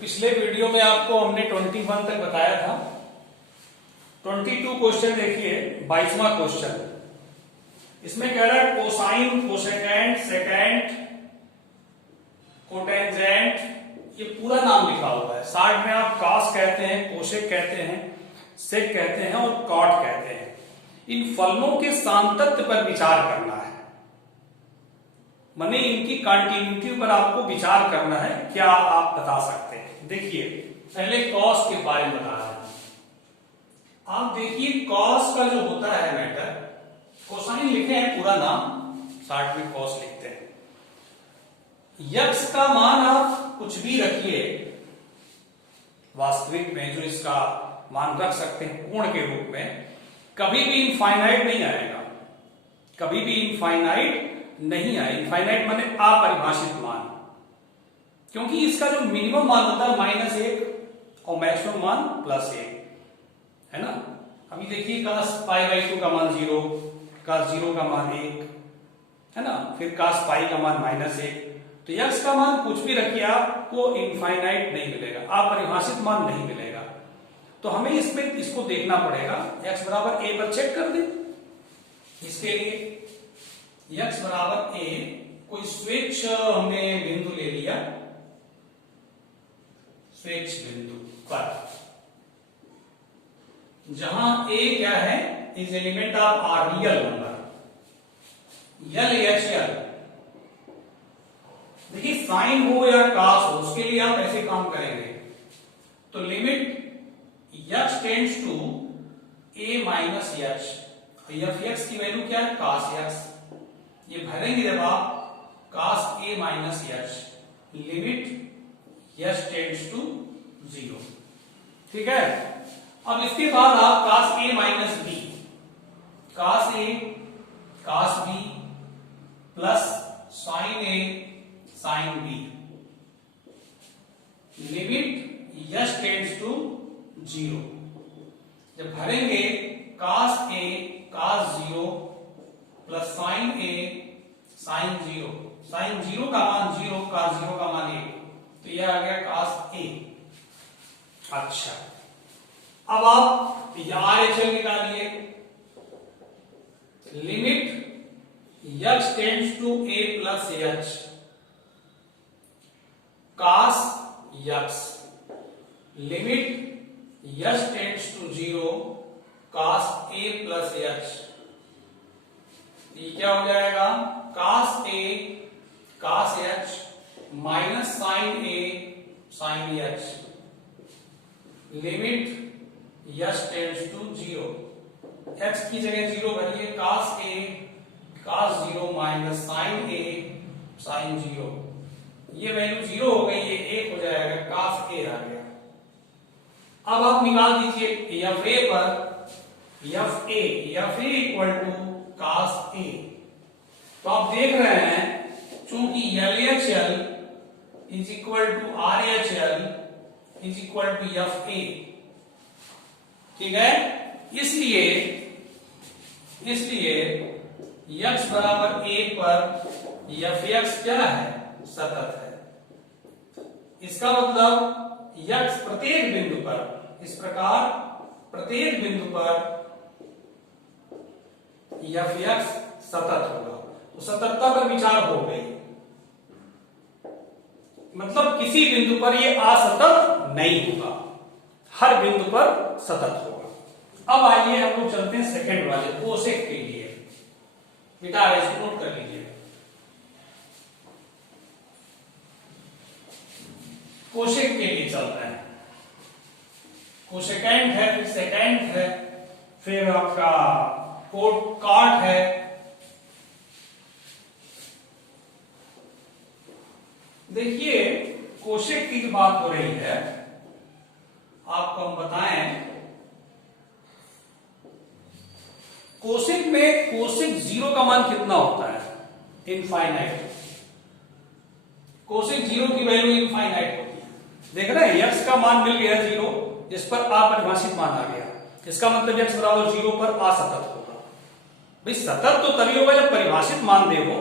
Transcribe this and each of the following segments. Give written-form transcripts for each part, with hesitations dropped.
पिछले वीडियो में आपको हमने 21 तक बताया था। 22 क्वेश्चन देखिए, 22वां क्वेश्चन। इसमें कह रहा है कोसाइन, कोसेकेंट, सेकेंट, कोटेंजेंट, ये पूरा नाम लिखा हुआ है। साइड में आप कास कहते हैं, कोसेक कहते हैं, सेक कहते हैं और कॉट कहते हैं। इन फलनों के सामतत्व पर विचार करना है, माने इनकी कंटिन्यूटी पर आपको विचार करना है। क्या आप बता सकते हैं? देखिए, पहले कॉस के बारे में बता रहे हैं। आप देखिए, कॉस का जो होता है मैटर, कोसाइन लिखे हैं पूरा नाम, साइड में कॉस लिखते हैं। यक्स का मान आप कुछ भी रखिए, वास्तविक में जो इसका मान रख सकते हैं पूर्ण के रूप में, कभी भी इनफाइनाइट नहीं आएगा, कभी भी इनफाइनाइट नहीं आए। इनफाइनाइट माने अपरिभाषित मान, क्योंकि इसका जो मिनिमम मान होता है -1 और मैक्सिमम मान +1 है ना। अभी देखिए, cos π/2 का मान 0, cos 0 का मान 1 है ना, फिर cos π का मान -1। तो यक्स का मान कुछ भी रखिए, आपको इनफाइनाइट नहीं मिलेगा, अपरिभाषित मान नहीं मिलेगा। तो हमें इसमें इसको देखना पड़ेगा। x बराबर a पर चेक कर दें। इसके लिए x बराबर a, कोई स्वेच्छ हमने बिंदु ले लिया, स्वेच्छ बिंदु पर, जहां a क्या है, is element of R real number, LHL। देखिए, साइन हो या कास हो, उसके लिए आप ऐसे काम करेंगे। तो limit x tends to a minus h, f(x) की वैल्यू क्या है, cos x। ये भरेंगे जब आप cos a minus h, limit h tends to 0। ठीक है। अब इसके बाद आप cos a minus b, cos a cos b plus sin a sin b, limit h tends to 0। जब भरेंगे cos a cos 0 plus sin a sin 0, sin 0 का मान 0, cos 0 का मान 1, तो यह आ गया cos a। अच्छा, अब आप RHL निकालिए। Limit x tends to a plus h, cos x, limit h tends to 0, cos a plus h। ये क्या हो जाएगा, cos a cos h minus sin a sin h, limit h tends to 0। x की जगह 0 भरिए, cos a cos 0 minus sin a sin 0। ये value 0 हो गई, ये 1 हो जाएगा, cos a आ गया। अब आप निकाल दीजिए fa पर, fa equal to cos a। तो आप देख रहे हैं, चूंकि LHL is equal to RHL is equal to fa, ठीक है। इसलिए x बराबर a पर f(x) क्या है, सतत है। इसका मतलब x प्रत्येक बिंदु पर, इस प्रकार प्रत्येक बिंदु पर f(x) सतत होगा। तो सततता पर विचार हो गई, मतलब किसी बिंदु पर ये असतत नहीं होगा, हर बिंदु पर सतत होगा। अब आइए हम लोग चलते हैं सेकंड वाले कोसेक के लिए। बेटा इसको नोट कर लीजिए। कोसेक के लिए चलते हैं। कोसेकेंट है, फिर सेकेंट है, फिर आपका कॉट है। देखिए, कोसेक की बात हो रही है, आपको हम बताएं। कोसेक में कोसेक 0 का मान कितना होता है, इनफाइनाइट। कोसेक 0 की वैल्यू इनफाइनाइट होती है। देख रहे हैं, x का मान मिल गया 0, जिस पर अपरिभाषित मान आ गया। इसका मतलब x बराबर 0 पर असतत होगा। भाई सतत तो तभी होगा जब परिभाषित मान दे हो,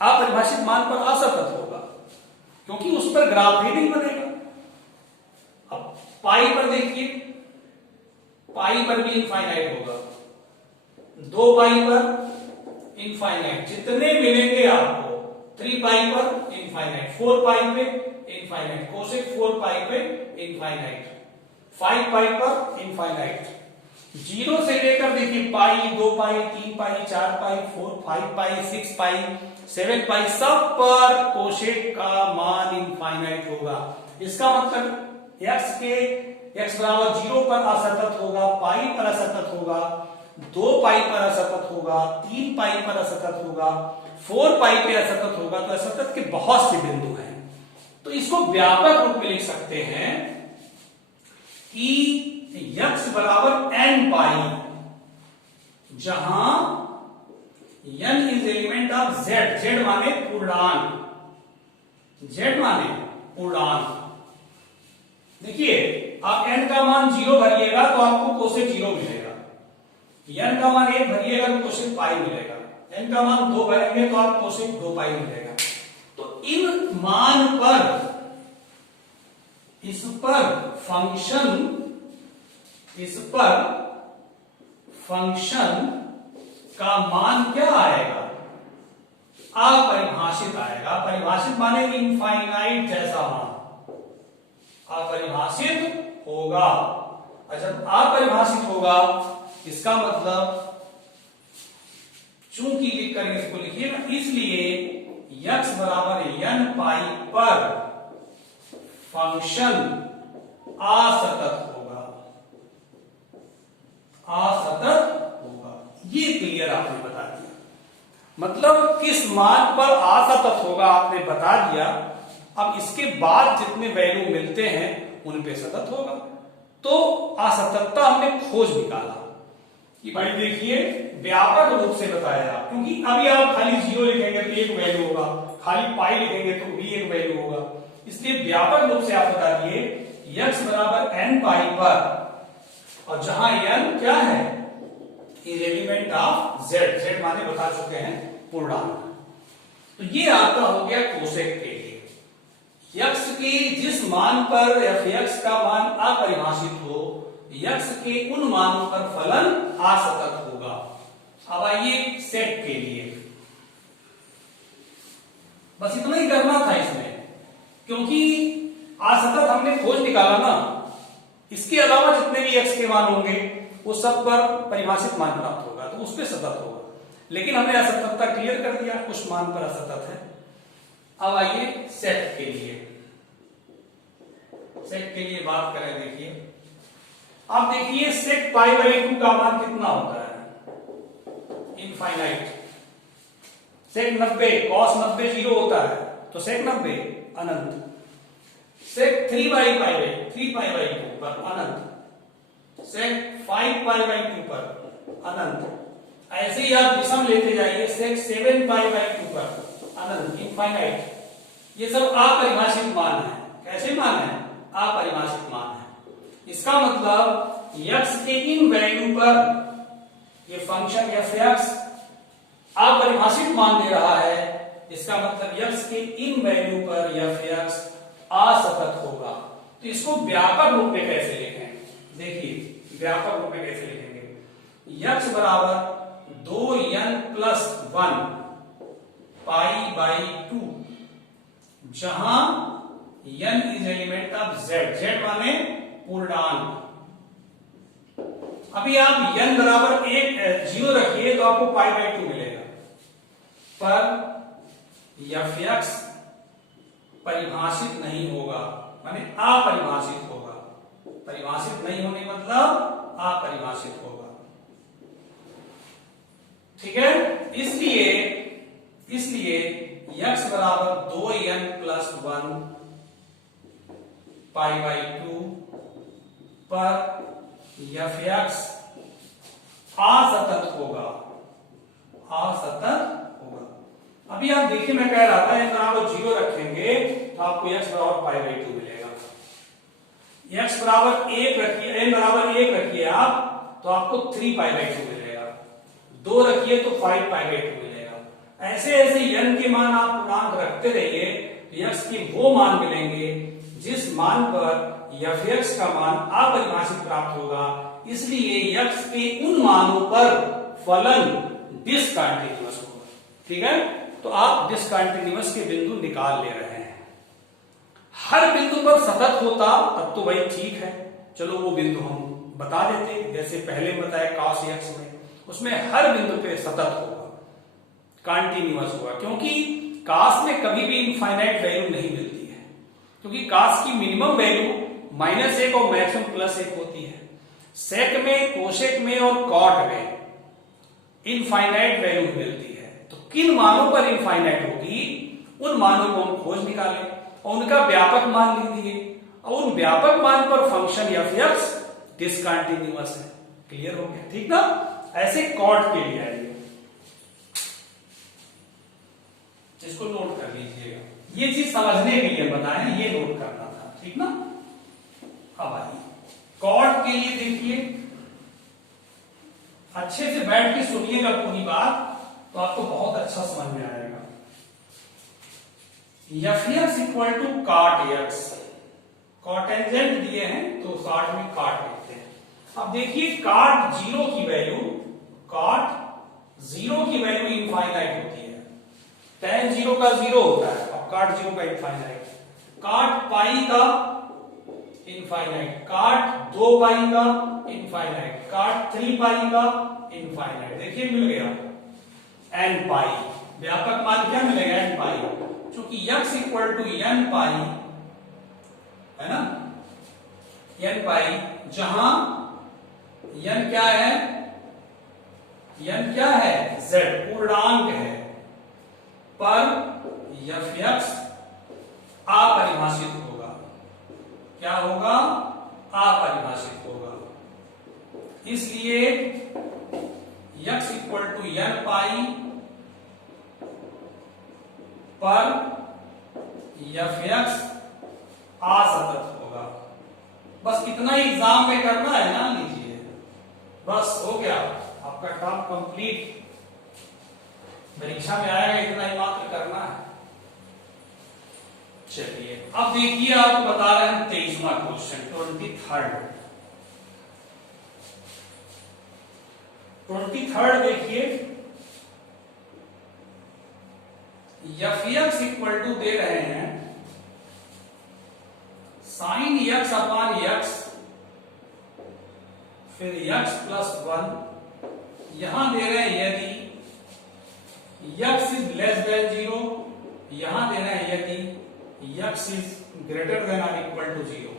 अपरिभाषित मान पर असतत होगा, क्योंकि उस पर ग्राफ ही नहीं बनेगा। पाई पर देखिए, पाई पर भी इनफाइनाइट होगा, 2 पाई पर इनफाइनाइट, जितने मिलेंगे आपको 3 पाई पर इनफाइनाइट, 4 पाई पे इनफाइनाइट, कोसेक 4 पाई पे इनफाइनाइट, 5 पाई पर इनफाइनाइट, 0 से लेकर देखिए पाई, 2 पाई, 3 पाई, 4 पाई, 4, 5 पाई, 6 पाई, 7 पाई, सब पर कोशेक का मान इनफाइनाइट होगा। इसका मतलब x बराबर 0 पर असतत होगा, पाई पर असतत होगा, 2 पाई पर असतत होगा, 3 पाई पर असतत होगा, 4 पाई पे असतत होगा। तो असतत के बहुत से बिंदु हैं, तो इसको व्यापक रूप में लिख सकते हैं कि x बराबर n पाई, जहां n is element of z, z माने पूर्णांक, z माने पूर्णांक। देखिए आप n का मान 0 भरिएगा तो आपको कोसेक 0 मिलेगा, n का मान 1 भरिएगा तो कोसेक पाई मिलेगा, n का मान 2 भरेंगे तो आपको कोसेक 2 पाई मिलेगा। तो इन मान पर, इस पर फंक्शन का मान क्या आएगा? अपरिभाषित आएगा। परिभाषित माने इनफाइनाइट जैसा मान अपरिभाषित होगा। जब अपरिभाषित होगा इसका मतलब, चूंकि लिख कर इसको लिखिए ना, इसलिए x बराबर n पाई पर फंक्शन असतत होगा, असतत होगा। ये क्लियर आपने बता दिया, मतलब किस मान पर असतत होगा आपने बता दिया। अब इसके बाद जितने वैल्यू मिलते हैं उन पे सतत होगा। तो असततता हमने खोज निकाला कि भाई देखिए व्यापक रूप से बताया, क्योंकि अभी आप खाली 0 लिखेंगे तो एक वैल्यू होगा, खाली पाई लिखेंगे तो भी एक वैल्यू होगा। इसलिए व्यापक रूप से आप बता दिए x बराबर n पाई पर, और जहां n क्या है, is element of z, z माने बता चुके हैं पूर्णांक। तो ये आपका हो गया कोसेक के लिए। x के जिस मान पर f(x) का मान अपरिभाषित हो, x के उन मानों पर फलन असतत होगा। अब आइए सेट के लिए, बस इतना ही करना था इसमें, क्योंकि असतत हमने खोज निकाला ना, इसके अलावा जितने भी x के मान होंगे वो सब पर परिभाषित मान प्राप्त होगा, तो उस पर सतत होगा। लेकिन हमने असततता क्लियर कर दिया, कुछ मान पर असतत है। अब आइए सेट के लिए, सेट के लिए बात करें। देखिए आप देखिए सेक पाई बाई 2 का मान कितना होता है, इनफाइनाइट। सेक 90, कॉस 90 0 होता है, तो सेक 90 अनंत। सेक 3 पाई बाई 2 पर अनंत, सेक 5 पाई बाई 2 पर अनंत। ऐसे ही आप विषम लेते जाइए, सेक 7 पाई बाई 2 पर अनंत, इनफाइनाइट। ये सब अपरिभाषित मान है। कैसे मान है? अपरिभाषित मान है। इसका मतलब x के इन वैल्यू पर ये फंक्शन f(x) अपरिभाषित मान दे रहा है। इसका मतलब x के इन वैल्यू पर f(x) असतत होगा। तो इसको व्यापक रूप में कैसे लिखें? देखिए व्यापक रूप में कैसे लिखेंगे, x बराबर 2n+1 पाई बाई 2, जहां n is element of z, z माने पूर्णांक। अभी आप n बराबर 0 रखिए तो आपको पाई बाई 2 मिलेगा, पर f(x) परिभाषित नहीं होगा, माने अपरिभाषित होगा। परिभाषित नहीं होने मतलब अपरिभाषित होगा। ठीक है, इसलिए x बराबर 2n+1 पाई बाई 2 पर f(x) असतत होगा, असतत होगा। अभी आप देखिए मैं कह रहा था n बराबर 0 रखेंगे तो आपको x बराबर पाई बाई 2 मिलेगा। x बराबर 1 रखिए, n बराबर 1 रखिए आप तो आपको 3 पाई बाई 2 मिलेगा, 2 रखिए तो 5 पाई बाई 2 मिलेगा। ऐसे ऐसे n के मान आप पूर्णांक रखते रहिए तो x के वो मान मिलेंगे जिस मान पर एफ एक्स का मान अपरिभाषित प्राप्त होगा, इसलिए एक्स के उन मानों पर फलन डिसकंटिन्यूअस होगा। ठीक है, तो आप डिसकंटिन्यूअस के बिंदु निकाल ले रहे हैं। हर बिंदु पर सतत होता तब तो भाई ठीक है, चलो वो बिंदु हम बता देते, जैसे पहले बताया cos x में, उसमें हर बिंदु पे सतत होगा, कंटिन्यूअस होगा, क्योंकि cos में कभी भी इनफाइनाइट वैल्यू नहीं मिलती है, क्योंकि cos की मिनिमम वैल्यू -1 और मैक्सिमम +1 होती है। सेक में, कोशेक में और कॉट में इनफाइनाइट वैल्यू मिलती है। तो किन मानों पर इनफाइनाइट होगी, उन मानों को हम खोज निकालें और उनका व्यापक मान लिख दिए, और उन व्यापक मान पर फंक्शन एफ एक्स डिसकंटिन्यूअस है। क्लियर हो गया? ठीक ना? ऐसे कॉट के लिए आइए, इसको नोट कर लीजिएगा, ये चीज समझने के लिए बताएं, ये नोट करना था। ठीक ना? अब आइए कॉट के लिए देखिए, अच्छे से बैठ के सुनिएगा पूरी बात, तो आपको बहुत अच्छा समझ में आएगा। F x equal to cot x, cotangent दिए हैं तो शॉर्ट में कॉट लिखते हैं। अब देखिए कॉट जीरो की वैल्यू, कॉट जीरो की वैल्यू इनफाइनाइट होती है, tan जीरो का 0 होता है, अब कॉट जीरो का इनफाइनाइट, कॉट पाई का इनफाइनाइट, कॉट 2 पाई का इनफाइनाइट, कॉट 3 पाई का इनफाइनाइट। देखिए मिल गया n पाई, व्यापक मान क्या मिलेगा? n पाई, चूंकि x इक्वल टू n पाई है ना, n पाई, जहां n क्या है? n क्या है? z, पूर्णांक है, पर एफ एक्स अपरिभाषित होगा। क्या होगा? अपरिभाषित होगा, इसलिए x इक्वल टू n पाई पर एफ एक्स असतत होगा। बस इतना एग्जाम में करना है ना, लीजिए, बस हो गया आपका काम कंप्लीट। परीक्षा में आएगा, इतना ही मात्र करना है। चलिए अब देखिए, आपको बता रहे हैं 23वां क्वेश्चन, 23rd देखिए, एफ एक्स इक्वल टू दे रहे हैं साइन एक्स अपान एक्स, फिर एक्स प्लस 1, यहां दे रहे हैं यदि x इज लेस देन 0, यहां दे रहे हैं यदि x इज ग्रेटर देन और इक्वल टू 0।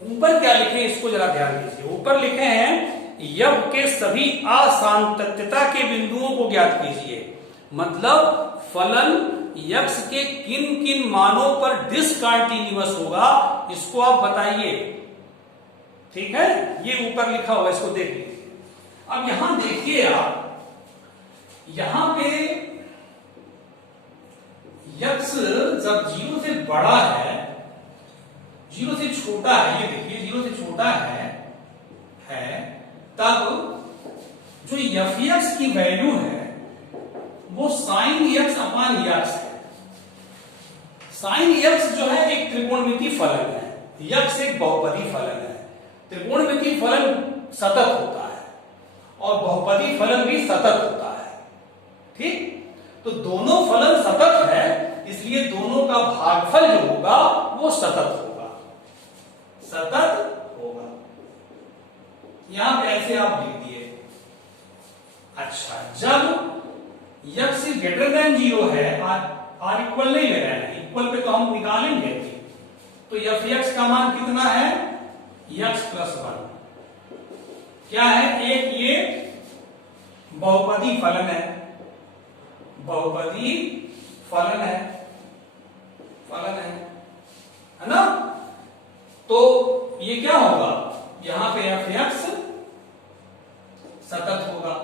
ऊपर क्या लिखे इसको जरा ध्यान दीजिए, ऊपर लिखे हैं यव के सभी असांतत्यता के बिंदुओं को ज्ञात कीजिए, मतलब फलन x के किन किन मानों पर डिसकंटिन्यूअस होगा, इसको आप बताइए। ठीक है, ये ऊपर लिखा हुआ, इसको देख लीजिए। अब यहां देखिए आप, यहां पे x जब 0 से बड़ा है, 0 से छोटा है, ये देखिए 0 से छोटा है, तब जो एफ एक्स की वैल्यू है वो साइन एक्स अपान एक्स है। साइन एक्स जो है एक त्रिकोणमितीय फलन है, एक्स एक बहुपदी फलन है। त्रिकोणमितीय फलन सतत होता है और बहुपदी फलन भी सतत होता है। ठीक, तो दोनों फलन सतत है, इसलिए दोनों का भागफल जो होगा वो सतत होगा, सतत होगा। यहां पे ऐसे आप लिख दिए। अच्छा, जब x इज ग्रेटर देन 0 है, r इक्वल नहीं ले रहे हैं, इक्वल पे तो हम निकालेंगे, तो एफ एक्स का मान कितना है? x plus 1। क्या है? एक ये बहुपदी फलन है, बहुपदी फलन है ना? तो ये क्या होगा? यहां पे एफ एक्स सतत होगा,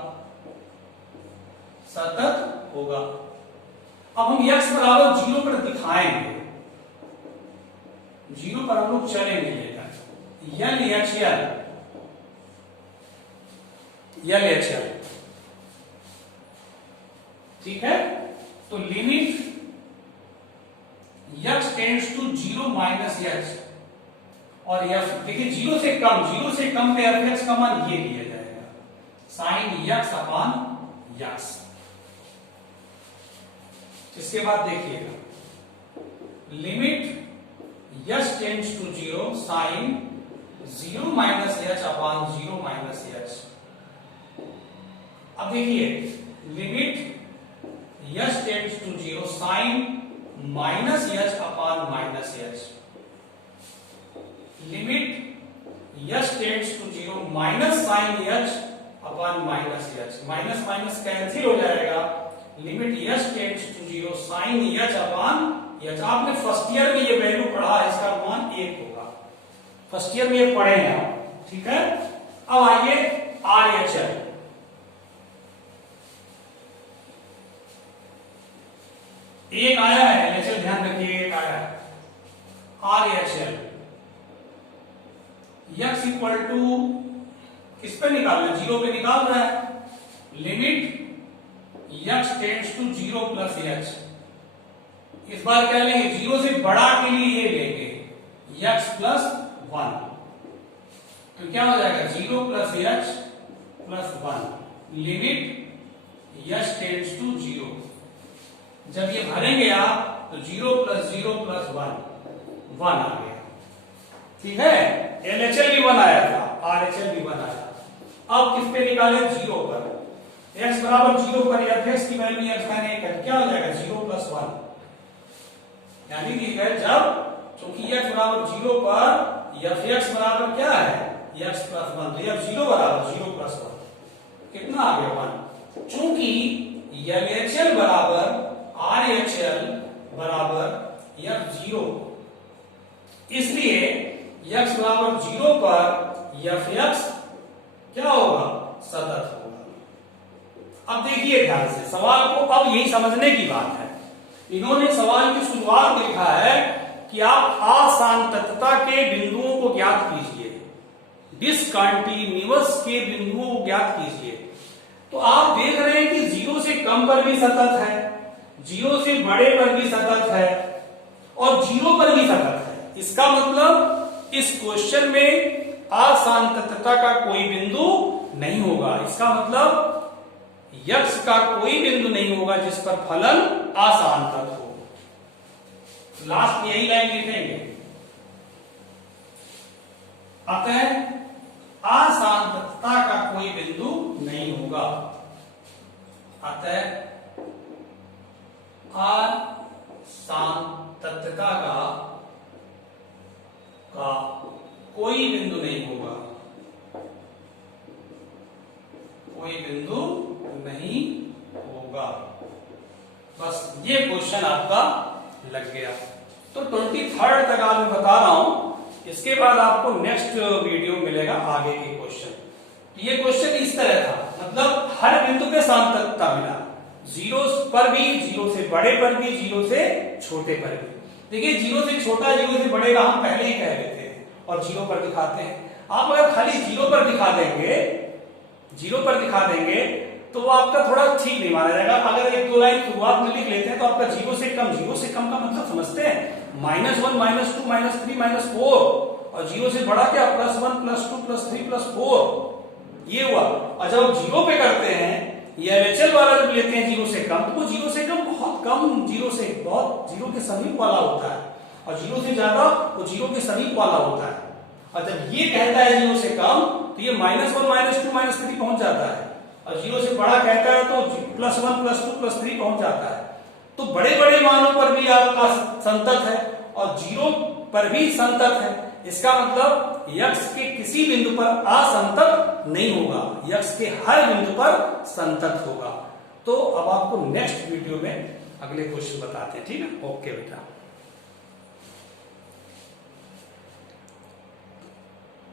सतत होगा। अब हम x बराबर 0 पर दिखाएंगे, 0 पर हम लोग चलेंगे लेकर एल एच एल। ठीक है, तो limit x tends to 0 minus h, और एफ देखिए जीरो से कम पे एफ एक्स का मान ये दिया जाएगा साइन एक्स अपॉन एक्स। इसके बाद देखिएगा limit h tends to zero sine 0 minus h upon 0 minus h. अब देखिए limit h tends to zero sine minus h upon minus h. Limit h tends to zero minus sine h upon minus h. Minus minus cancel हो जाएगा। Limit h tends to zero sine h upon h. आपने first year में ये value पढ़ा है, इसका मान 1 होगा। फर्स्ट ईयर में ये पढ़े हैं आप, ठीक है। अब आइए आर एच एल। एक आया है एल एच एल, ध्यान रखिए एक आया है R H L. X equal to किस पे निकालना है, 0 पे निकाल रहा है। Limit x tends to 0 plus h. इस बार क्या लेंगे, 0 से बड़ा के लिए ये लेंगे एक्स प्लस 1, तो क्या हो जाएगा 0 plus h plus 1। Limit h tends to 0। जब ये भरेंगे आप तो 0 प्लस 0 प्लस 1 आ गया, ठीक है। एलएचएल भी 1 आया था, आरएचएल भी 1 आया। अब किस पे निकाले, 0 पर। x बराबर 0 पर एफ एक्स की वैल्यू x का नहीं कर, क्या हो जाएगा 0 प्लस 1। यानी कि जब चूंकि x बराबर 0 पर एफ एक्स बराबर क्या है x प्लस 1, तो एफ 0 बराबर 0 प्लस 1 कितना आ गया 1। चूंकि एलएचएल बराबर आरएचएल बराबर एफ 0, इसलिए x बराबर 0 पर एफ एक्स क्या होगा, सतत होगा। अब देखिए ध्यान से सवाल को, अब यही समझने की बात है। इन्होंने सवाल की शुरुआत में लिखा है कि आप असांतत्यता के बिंदुओं को ज्ञात कीजिए, डिसकंटिन्यूअस के बिंदुओं को ज्ञात कीजिए। तो आप देख रहे हैं कि 0 से कम पर भी सतत है, 0 से बड़े पर भी सतत है और 0 पर भी सतत है। इसका मतलब इस क्वेश्चन में असांतत्यता का कोई बिंदु नहीं होगा। इसका मतलब यक्ष का कोई बिंदु नहीं होगा जिस पर फलन असांतत हो। लास्ट में यही लाइन लिखेंगे, अतः असांतत्यता का कोई बिंदु नहीं होगा। अतः असांतत्यता का कोई बिंदु नहीं होगा, कोई बिंदु नहीं होगा। बस ये क्वेश्चन आपका लग गया। तो 23rd तक आज मैं बता रहा हूं, इसके बाद आपको नेक्स्ट वीडियो मिलेगा आगे के क्वेश्चन। ये क्वेश्चन इस तरह था, मतलब हर बिंदु पे सान्तत्यता मिला, 0 पर भी, 0 से बड़े पर भी, 0 से छोटे पर भी। देखिए 0 से छोटा 0 से बड़े का हम पहले ही कह देते हैं और 0 पर दिखाते हैं। आप अगर खाली 0 पर दिखा देंगे, 0 पर दिखा देंगे तो वो आपका थोड़ा ठीक नहीं माना जाएगा। अगर 1-2 लाइन शुरुआत में लिख लेते हैं तो आपका 0 से कम, 0 से कम का मतलब समझते हैं -1 -2 -3 -4, और 0 से बड़ा क्या +1 +2 +3 +4, ये हुआ। और जब 0 पे करते हैं, ये एलएचएल वाला जब लेते हैं 0 से कम, तो वो 0 से कम बहुत कम, 0 से बहुत 0 के समीप वाला होता है, और 0 से ज्यादा वो 0 के समीप वाला होता है। और जब ये कहता है 0 से कम, तो ये -1 -2 -3 पहुंच जाता है, और 0 से बड़ा कहता है तो +1 +2 +3 पहुंच जाता है। तो बड़े बड़े मानों पर भी आपका संतत है और 0 पर भी संतत है। इसका मतलब यक्ष के किसी बिंदु पर असंतत नहीं होगा, यक्ष के हर बिंदु पर संतत होगा। तो अब आपको नेक्स्ट वीडियो में अगले क्वेश्चन बताते हैं, ठीक है। ओके बेटा।